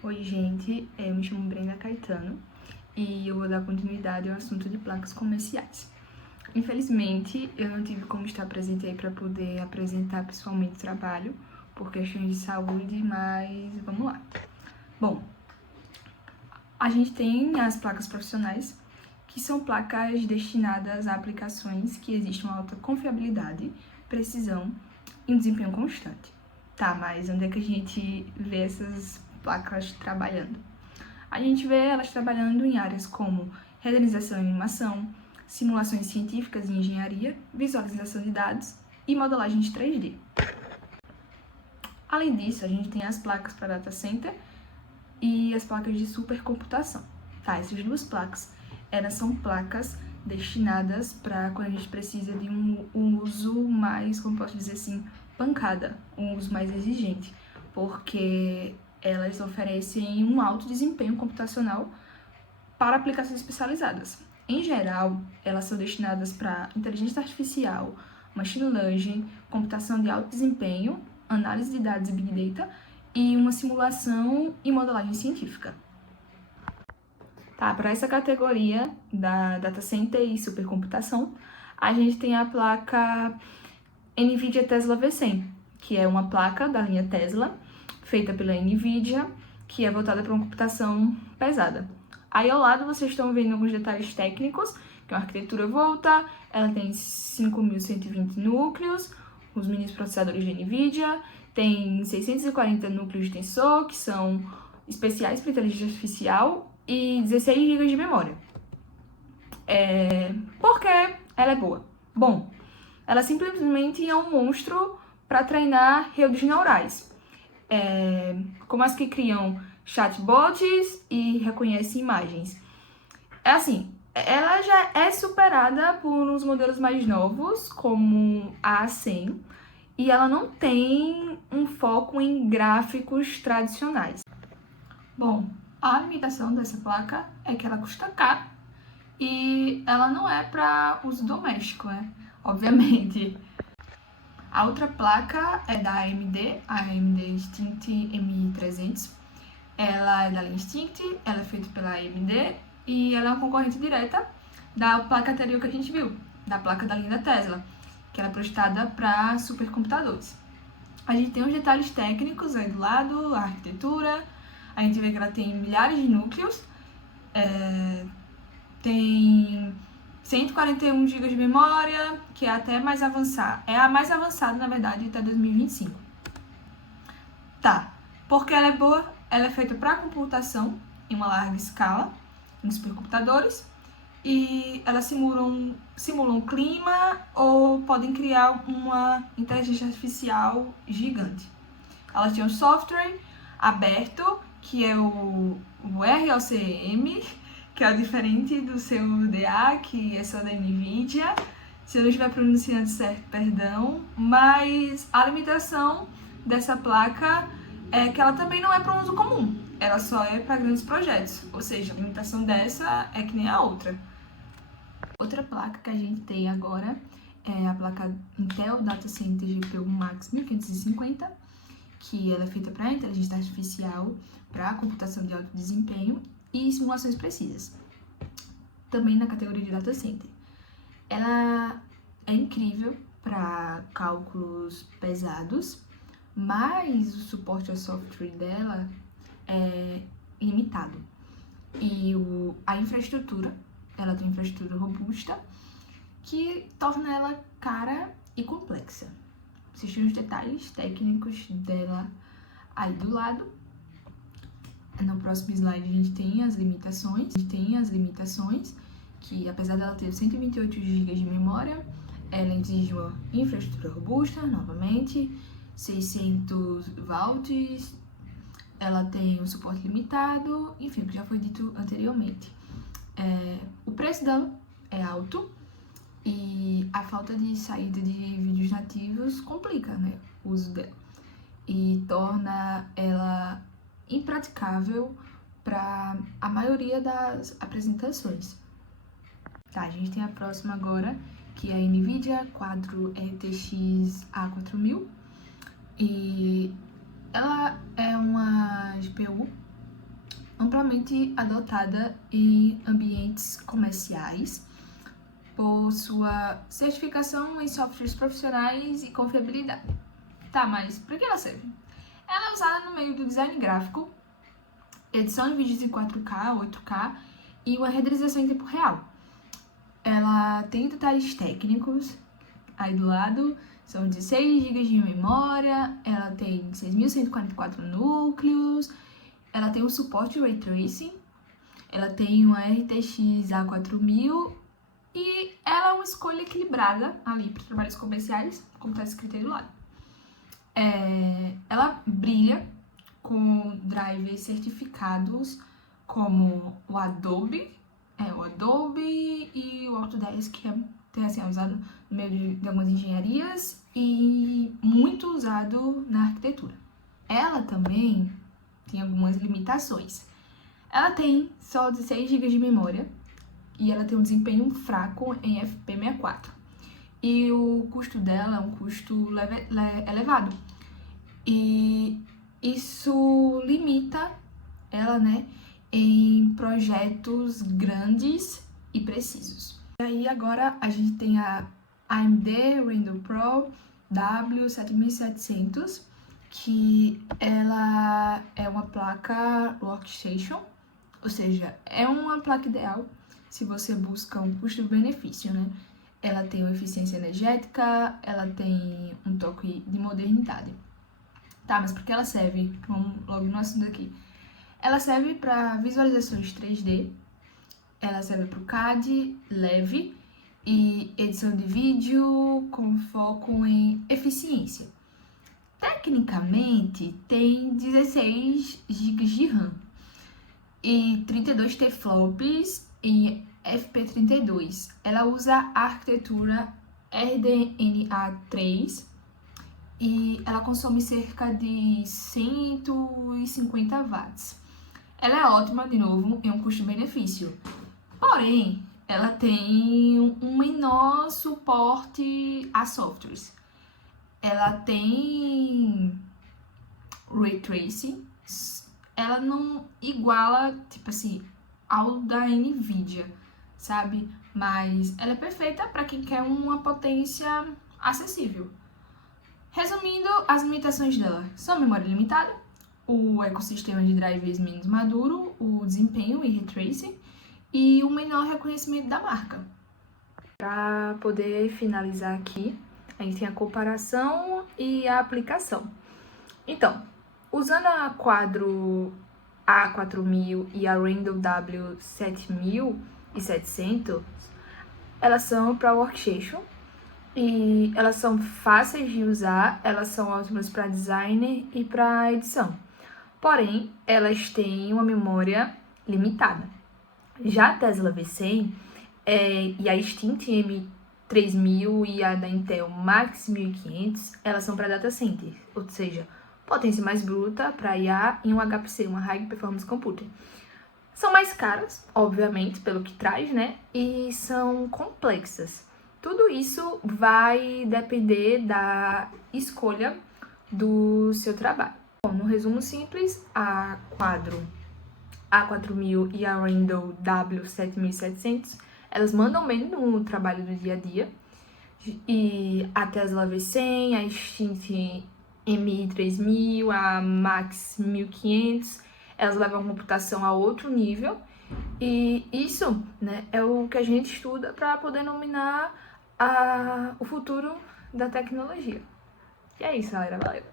Oi, gente, eu me chamo Brenda Caetano e eu vou dar continuidade ao assunto de placas comerciais. Infelizmente, eu não tive como estar presente aí para poder apresentar pessoalmente o trabalho por questões de saúde, mas vamos lá. Bom, a gente tem as placas profissionais, que são placas destinadas a aplicações que existem uma alta confiabilidade, precisão e um desempenho constante. Tá, mas onde é que a gente vê essas placas trabalhando? A gente vê elas trabalhando em áreas como renderização e animação, simulações científicas e engenharia, visualização de dados e modelagem de 3D. Além disso, a gente tem as placas para data center e as placas de supercomputação. Tá, essas duas placas, elas são placas destinadas para quando a gente precisa de um uso mais, como posso dizer assim, pancada, um uso mais exigente, porque elas oferecem um alto desempenho computacional para aplicações especializadas. Em geral, elas são destinadas para inteligência artificial, machine learning, computação de alto desempenho, análise de dados e big data e uma simulação e modelagem científica. Tá, para essa categoria da data center e supercomputação, a gente tem a placa NVIDIA Tesla V100, que é uma placa da linha Tesla, feita pela NVIDIA, que é voltada para uma computação pesada. Aí ao lado vocês estão vendo alguns detalhes técnicos, que é uma arquitetura Volta, ela tem 5.120 núcleos, os mini processadores de NVIDIA, tem 640 núcleos de tensor, que são especiais para inteligência artificial, e 16 GB de memória. Por que ela é boa? Bom, ela simplesmente é um monstro para treinar redes neurais, como as que criam chatbots e reconhecem imagens. Ela já é superada por uns modelos mais novos, como a A100, e ela não tem um foco em gráficos tradicionais. Bom, a limitação dessa placa é que ela custa caro e ela não é para uso doméstico, né? Obviamente. A outra placa é da AMD, a AMD Instinct MI300. Ela é da linha Instinct, ela é feita pela AMD e ela é uma concorrente direta da placa anterior que a gente viu, da placa da linha da Tesla, que ela é projetada para supercomputadores. A gente tem os detalhes técnicos aí do lado, a arquitetura, a gente vê que ela tem milhares de núcleos, tem 141 GB de memória, que é até mais avançada. É a mais avançada, na verdade, até 2025. Tá, porque ela é boa, ela é feita para computação em uma larga escala, em supercomputadores, e elas simulam clima ou podem criar uma inteligência artificial gigante. Elas têm um software aberto, que é o ROCm, que é o diferente do seu DA, que é só da NVIDIA. Se eu não estiver pronunciando certo, perdão. Mas a limitação dessa placa é que ela também não é para um uso comum. Ela só é para grandes projetos. Ou seja, a limitação dessa é que nem a outra. Outra placa que a gente tem agora é a placa Intel Data Center GPU Max 1550, que ela é feita para inteligência artificial, para computação de alto desempenho e simulações precisas. Também na categoria de data center. Ela é incrível para cálculos pesados, mas o suporte ao software dela é limitado. E a infraestrutura, ela tem infraestrutura robusta, que torna ela cara e complexa. Existem os detalhes técnicos dela aí do lado. No próximo slide a gente tem as limitações, que apesar dela ter 128 GB de memória, ela exige uma infraestrutura robusta, novamente, 600 volts, ela tem um suporte limitado, enfim, o que já foi dito anteriormente. O preço dela é alto e a falta de saída de vídeos nativos complica, né, o uso dela e torna ela impraticável para a maioria das apresentações. Tá, a gente tem a próxima agora, que é a NVIDIA Quadro RTX A4000 e ela é uma GPU amplamente adotada em ambientes comerciais por sua certificação em softwares profissionais e confiabilidade. Tá, mas para que ela serve? Ela é usada no meio do design gráfico, edição de vídeos em 4K, 8K e uma renderização em tempo real. Ela tem detalhes técnicos, aí do lado são 16 GB de memória, ela tem 6.144 núcleos, ela tem um suporte Ray Tracing, ela tem uma RTX A4000 e ela é uma escolha equilibrada ali para trabalhos comerciais, como está escrito aí do lado. Ela brilha com drivers certificados como o Adobe e o Autodesk, que é usado no meio de algumas engenharias e muito usado na arquitetura. Ela também tem algumas limitações. Ela tem só 16 GB de memória e ela tem um desempenho fraco em FP64. E o custo dela é um custo elevado. E isso limita ela, em projetos grandes e precisos. E aí agora a gente tem a AMD Radeon Pro W7700, que ela é uma placa workstation, ou seja, é uma placa ideal se você busca um custo-benefício, Ela tem uma eficiência energética, ela tem um toque de modernidade. Tá, mas por que ela serve? Vamos logo no assunto aqui. Ela serve para visualizações 3D, ela serve para o CAD leve e edição de vídeo com foco em eficiência. Tecnicamente, tem 16 GB de RAM e 32 teraflops em FP32. Ela usa a arquitetura RDNA3 e ela consome cerca de 150 watts. Ela é ótima, de novo, em um custo-benefício. Porém, ela tem um menor suporte a softwares. Ela tem Ray Tracing. Ela não iguala, ao da NVIDIA, sabe? Mas ela é perfeita para quem quer uma potência acessível. Resumindo, as limitações dela são memória limitada, o ecossistema de drivers menos maduro, o desempenho e retracing e o menor reconhecimento da marca. Para poder finalizar aqui, a gente tem a comparação e a aplicação. Então, usando a Quadro A4000 e a Radeon W7700, elas são para workstation e elas são fáceis de usar, elas são ótimas para designer e para edição. Porém, elas têm uma memória limitada. Já a Tesla V100 e a Instinct M3000 e a da Intel Max 1500, elas são para data center, ou seja, potência mais bruta para IA em um HPC, uma High Performance Computer. São mais caras, obviamente, pelo que traz, e são complexas. Tudo isso vai depender da escolha do seu trabalho. Bom, no resumo simples, a Quadro A4000 e a Radeon W7700, elas mandam bem no trabalho do dia a dia. E a Tesla V100, a Instinct M3000, a Max 1500, elas levam a computação a outro nível. E isso, é o que a gente estuda para poder nominar o futuro da tecnologia. E é isso, galera. Valeu!